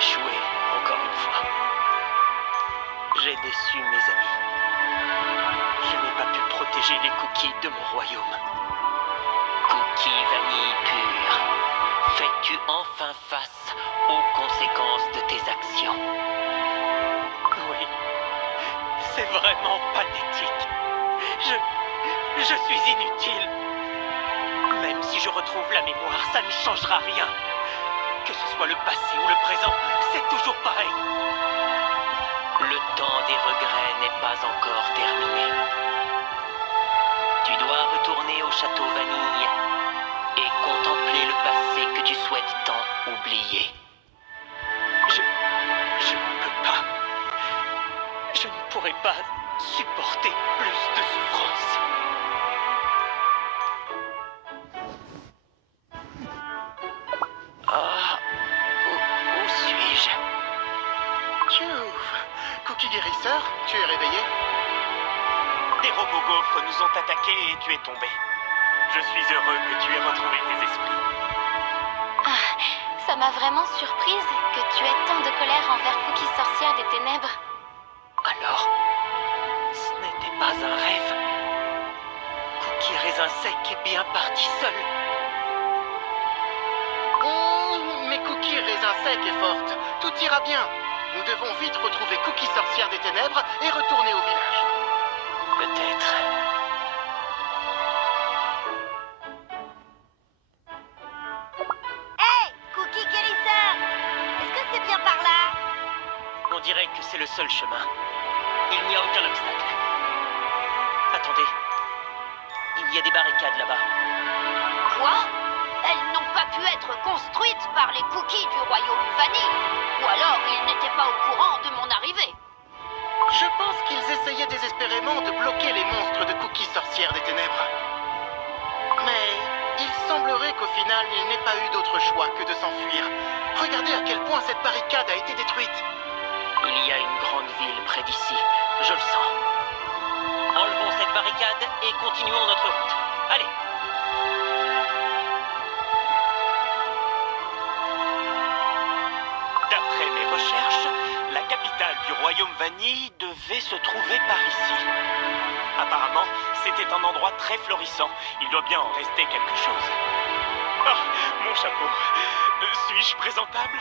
échoué, encore une fois. J'ai déçu mes amis. Je n'ai pas pu protéger les cookies de mon royaume. Cookie vanille pure, fais-tu enfin face aux conséquences de tes actions? Oui, c'est vraiment pathétique. Je suis inutile. Même si je retrouve la mémoire, ça ne changera rien. Que ce soit le passé ou le présent, c'est toujours pareil. Le temps des regrets n'est pas encore terminé. Tu dois retourner au château Vanille et contempler le passé que tu souhaites tant oublier. Je ne peux pas. Je ne pourrai pas supporter plus de souffrance. Ah, où suis-je? Tchouf! Cookie guérisseur, tu es réveillé? Des robots gaufres nous ont attaqués et tu es tombé. Je suis heureux que tu aies retrouvé tes esprits. Ah, ça m'a vraiment surprise que tu aies tant de colère envers Cookie sorcière des ténèbres. Alors, ce n'était pas un rêve. Cookie raisin sec est bien parti seul. Mais Cookie raisin sec est forte. Tout ira bien. Nous devons vite retrouver Cookie sorcière des ténèbres et retourner au village. Peut-être. Hey, Cookie guérisseur! Est-ce que c'est bien par là? On dirait que c'est le seul chemin. Il n'y a aucun obstacle. Attendez. Il y a des barricades là-bas. Quoi? Elles n'ont pas pu être construites par les cookies du royaume Vanille. Ou alors ils n'étaient pas au courant de mon arrivée. Je pense qu'ils essayaient désespérément de bloquer les monstres de Cookie sorcière des ténèbres. Mais il semblerait qu'au final, il n'ait pas eu d'autre choix que de s'enfuir. Regardez à quel point cette barricade a été détruite. Il y a une grande ville près d'ici. Je le sens. Enlevons cette barricade et continuons notre route. Allez! D'après mes recherches, la capitale du royaume Vanille devait se trouver par ici. Apparemment, c'était un endroit très florissant. Il doit bien en rester quelque chose. Ah, mon chapeau. Suis-je présentable?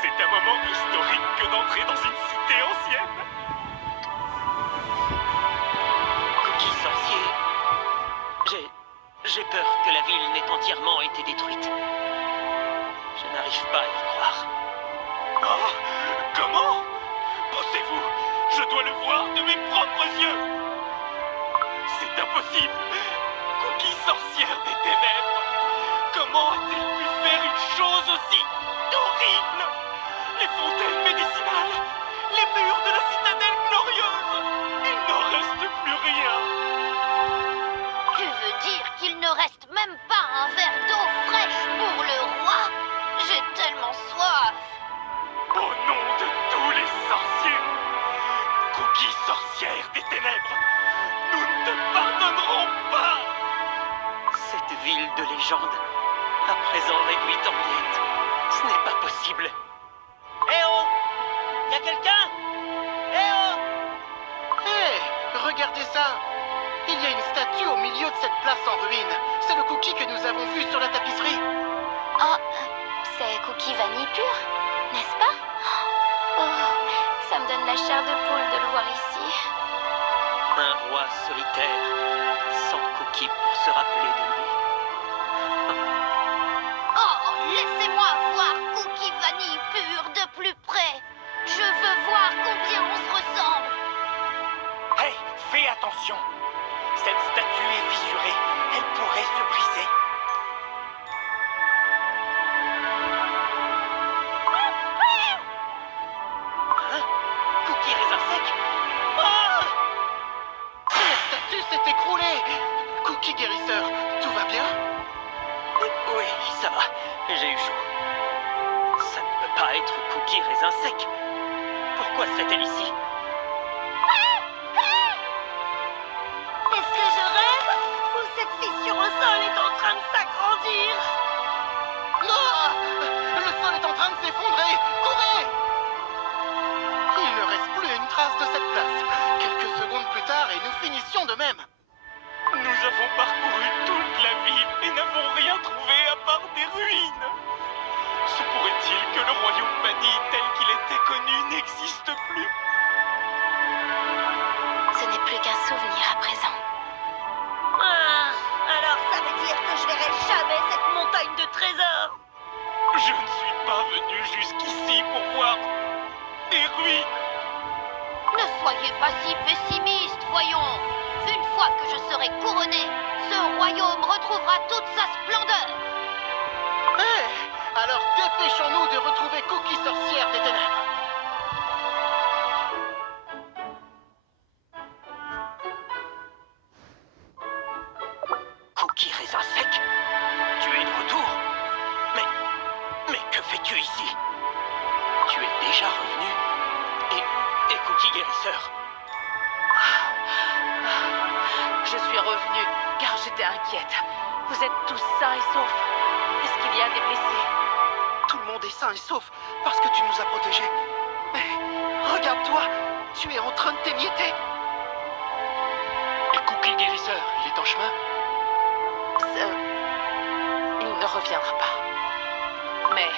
C'est un moment historique que d'entrer dans une cité ancienne. Cookie sorcier. J'ai peur que la ville n'ait entièrement été détruite. Je n'arrive pas à y croire. Oh, comment? Poussez-vous! Je dois le voir de mes propres yeux! C'est impossible! Cookie sorcière des ténèbres! Comment a-t-elle pu faire une chose aussi horrible? Les fontaines médicinales! Les murs de la citadelle glorieuse! Il n'en reste plus rien! Tu veux dire qu'il ne reste même pas un verre d'eau fraîche pour le roi? J'ai tellement soif. Au nom de tous les sorciers, Cookie sorcière des ténèbres, nous ne te pardonnerons pas! Cette ville de légende, à présent réduite en miettes, ce n'est pas possible. Eh oh! Y a quelqu'un? Eh oh! Hé, regardez ça! Il y a une statue au milieu de cette place en ruine. C'est le Cookie que nous avons vu sur la tapisserie. Oh, c'est Cookie vanille pure, n'est-ce pas? Oh, ça me donne la chair de poule de le voir ici. Un roi solitaire, sans Cookie pour se rappeler de lui. Oh, laissez-moi voir Cookie vanille pure de plus près. Je veux voir combien on se ressemble. Hey, fais attention! Cette statue est fissurée, elle pourrait se briser. Hein? Cookie raisin sec? Ah! La statue s'est écroulée. Cookie guérisseur, tout va bien? Oui, ça va, j'ai eu chaud. Ça ne peut pas être Cookie raisin sec. Pourquoi serait-elle ici? Est-ce que je rêve? Ou cette fissure au sol est en train de s'agrandir? Ah! Le sol est en train de s'effondrer. Courez! de même. Nous avons parcouru toute la ville et n'avons rien trouvé à part des ruines. Se pourrait-il que le royaume Vanille tel qu'il était connu n'existe plus? Ce n'est plus qu'un souvenir à présent. Ah, alors ça veut dire que je verrai jamais cette montagne de trésors. Je ne suis pas venu jusqu'ici pour voir des ruines. Ne soyez pas si pessimiste, voyons. Une fois que je serai couronné, ce royaume retrouvera toute sa splendeur. Hé, alors dépêchons-nous de retrouver Cookie sorcière des ténèbres. Cookie raisin sec? Tu es de retour? Mais que fais-tu ici? Tu es déjà revenu? Et Cookie guérisseur? Je suis revenue car j'étais inquiète. Vous êtes tous sains et saufs. Est-ce qu'il y a des blessés? Tout le monde est sain et sauf parce que tu nous as protégés. Mais regarde-toi, tu es en train de t'émietter. Et Cookie guérisseur, il est en chemin? Il ne reviendra pas. Mais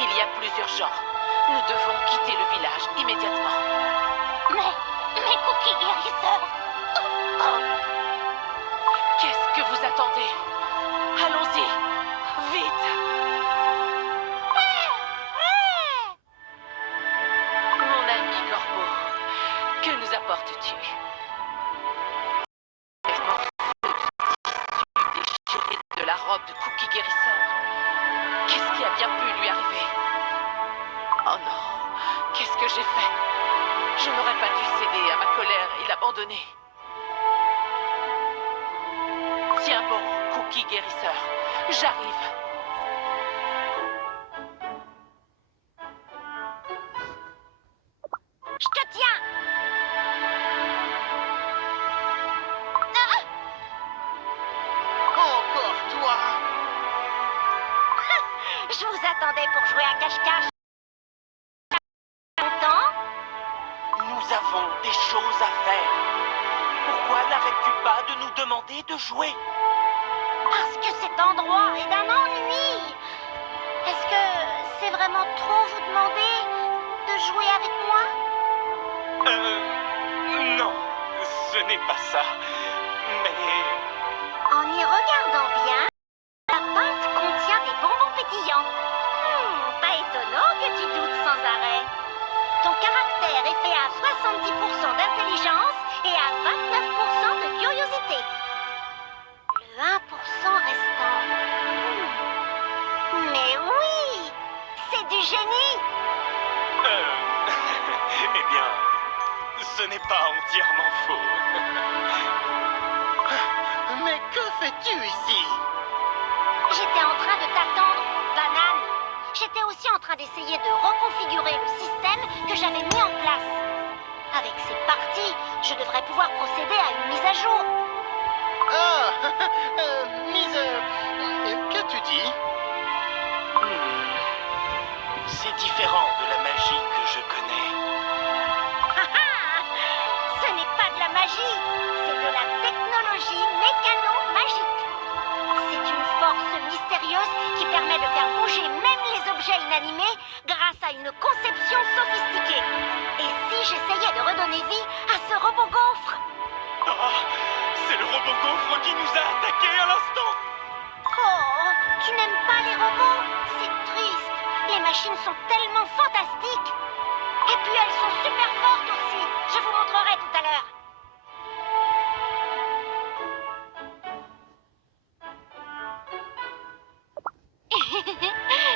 il y a plus urgent. Nous devons quitter le village immédiatement. Mais Cookie guérisseur. Qu'est-ce que vous attendez? Allons-y, vite! Mon ami Corbeau, que nous apportes-tu? Les morceaux de tissu déchirés de la robe de Cookie guérisseur. Qu'est-ce qui a bien pu lui arriver? Oh non, qu'est-ce que j'ai fait? Je n'aurais pas dû céder à ma colère et l'abandonner. Tiens bon, Cookie guérisseur, j'arrive. Je te tiens. Encore toi. Je vous attendais pour jouer à cache-cache. Longtemps? Nous avons des choses à faire. Pourquoi n'arrêtes-tu pas de nous demander de jouer? Parce que cet endroit est d'un ennui. Est-ce que c'est vraiment trop vous demander de jouer avec moi? Non, ce n'est pas ça. Mais... En y regardant bien, la pâte contient des bonbons pétillants. Pas étonnant que tu doutes sans arrêt. Ton caractère est fait à 70% d'intelligence et à 29% de curiosité. Le 1% restant. Mais oui, c'est du génie. eh bien, ce n'est pas entièrement faux. Mais que fais-tu ici? J'étais en train de t'attendre, banane. J'étais aussi en train d'essayer de reconfigurer le système que j'avais mis en place. Avec ces parties, je devrais pouvoir procéder à une mise à jour. Ah, qu'as-tu dit? C'est différent de la magie que je connais. Ce n'est pas de la magie, c'est de la technologie mécano-magique. C'est une force mystérieuse qui permet de faire bouger même les objets inanimés grâce à une conception sophistiquée. Et si j'essayais de redonner vie à ce robot gaufre? Ah, c'est le robot gaufre qui nous a attaqués à l'instant. Oh, tu n'aimes pas les robots? C'est triste. Les machines sont tellement fantastiques. Et puis elles sont super fortes aussi. Je vous montrerai tout à l'heure.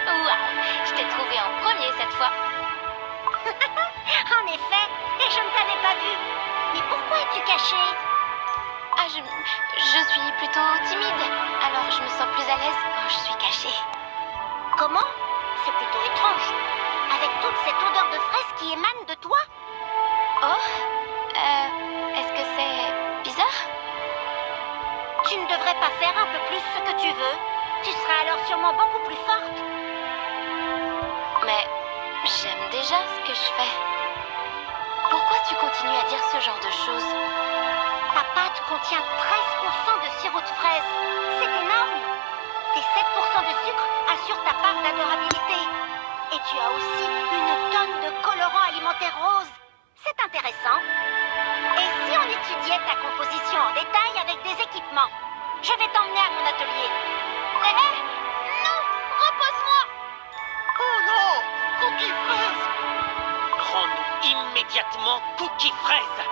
Waouh, je t'ai trouvé en premier cette fois. En effet, et je ne t'avais pas vu. Mais pourquoi es-tu caché? Ah, je suis plutôt timide, alors je me sens plus à l'aise quand je suis cachée. Comment? C'est plutôt étrange. Avec toute cette odeur de fraise qui émane de toi? Oh, est-ce que c'est bizarre? Tu ne devrais pas faire un peu plus ce que tu veux. Tu seras alors sûrement beaucoup plus forte. Mais j'aime déjà ce que je fais. Pourquoi tu continues à dire ce genre de choses? Ta pâte contient 13% de sirop de fraise. C'est énorme. Tes 7% de sucre assurent ta part d'adorabilité. Et tu as aussi une tonne de colorants alimentaires roses. C'est intéressant. Et si on étudiait ta composition en détail avec des équipements? Je vais t'emmener à mon atelier. Non! Repose-moi! Oh non! Cookie fraise! Rends-nous immédiatement Cookie Fraise.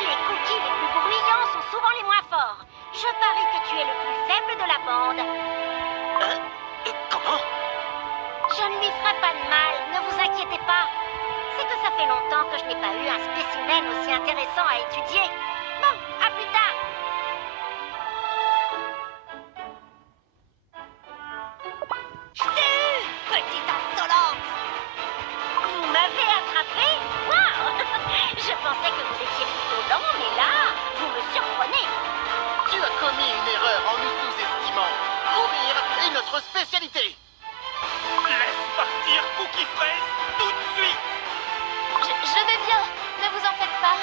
Les cookies les plus bruyants sont souvent les moins forts. Je parie que tu es le plus faible de la bande. Comment? Je ne lui ferai pas de mal, ne vous inquiétez pas. C'est que ça fait longtemps que je n'ai pas eu un spécimen aussi intéressant à étudier. Bon, à plus tard. Petite insolente! Vous m'avez attrapé? Waouh! Je pensais que vous étiez plutôt lent, mais là, vous me surprenez. Tu as commis une erreur en nous sous-estimant. Courir est notre spécialité. Laisse partir Cookie Fraise tout de suite. Je vais bien, ne vous en faites pas.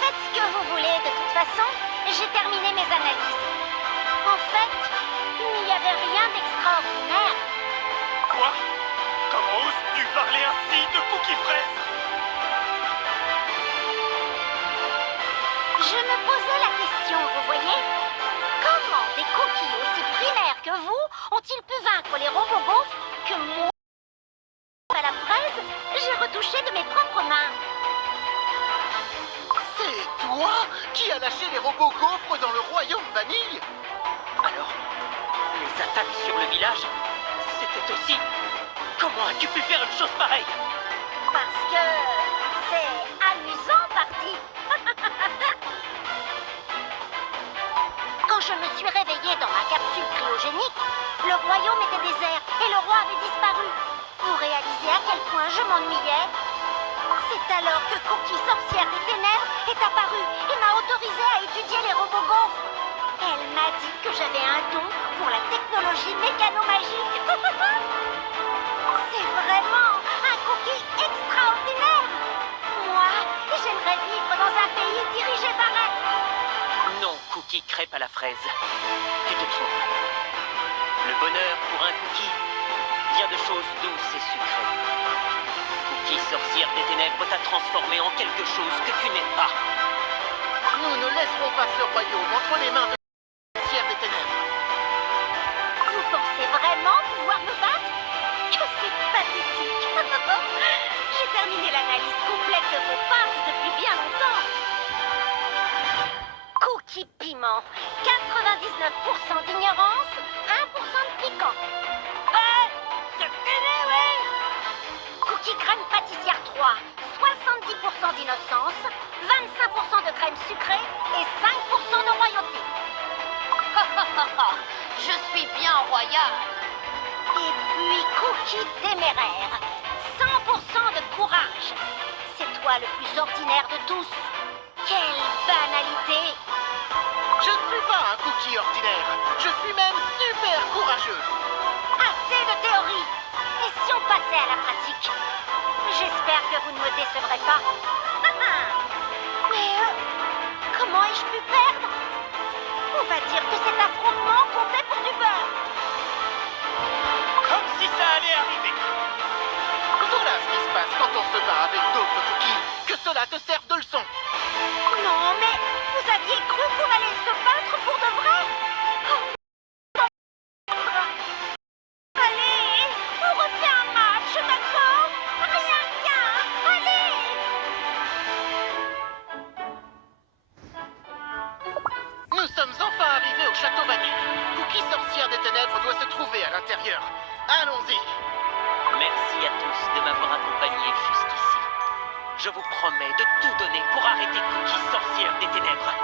Faites ce que vous voulez, de toute façon, j'ai terminé mes analyses. En fait, il n'y avait rien d'extraordinaire. Quoi? Comment oses-tu parler ainsi de Cookie Fraise? Je me posais la question, vous voyez? Comment des cookies aussi primaires que vous ont-ils pu vaincre les robots gaufres que moi, à la fraise, j'ai retouché de mes propres mains? C'est toi qui as lâché les robots gaufres dans le royaume vanille? Alors, les attaques sur le village, c'était aussi... Comment as-tu pu faire une chose pareille? Parce que c'est amusant, parti. Quand je me suis réveillée dans ma capsule cryogénique, le royaume était désert et le roi avait disparu. Vous réalisez à quel point je m'ennuyais? C'est alors que Cookie, sorcière des ténèbres, est apparue et m'a autorisée à étudier les robots gaufres. Elle m'a dit que j'avais un don pour la technologie mécano-magique. C'est vraiment un cookie extraordinaire. Moi, j'aimerais vivre dans un pays dirigé par elle. Non, Cookie Crêpe à la fraise. Tu te trompes. Le bonheur pour un cookie vient de choses douces et sucrées. Cookie sorcière des ténèbres t'a transformé en quelque chose que tu n'es pas. Nous ne laisserons pas ce royaume entre les mains de la sorcière des ténèbres. Vous pensez vraiment pouvoir me battre? Que c'est pathétique. J'ai terminé l'analyse complète de vos pâtes depuis bien longtemps. Cookie piment, 99% d'ignorance, 1% de piquant. C'est fini, oui! Cookie crème pâtissière 3, 70% d'innocence, 25% de crème sucrée et 5% de royauté. Je suis bien royale. Et puis Cookie téméraire, 100% de courage. C'est toi le plus ordinaire de tous. Quelle banalité! Je ne suis pas un cookie ordinaire. Je suis même super courageux. Assez de théorie. Et si on passait à la pratique? J'espère que vous ne me décevrez pas. Mais comment ai-je pu perdre? On va dire que cet affrontement comptait pour du beurre. Comme si ça allait arriver. Voilà ce qui se passe quand on se bat avec d'autres cookies. Que cela te serve de leçon. Non, mais vous aviez cru qu'on allait se battre pour de vrai? Allez, on refait un match, d'accord? Rien qu'un, allez! Nous sommes enfin arrivés au château vanille. Cookie sorcière des ténèbres doit se trouver à l'intérieur. Allons-y. Merci à tous de m'avoir accompagné jusqu'ici. Je vous promets de tout donner pour arrêter Cookie sorcière des ténèbres.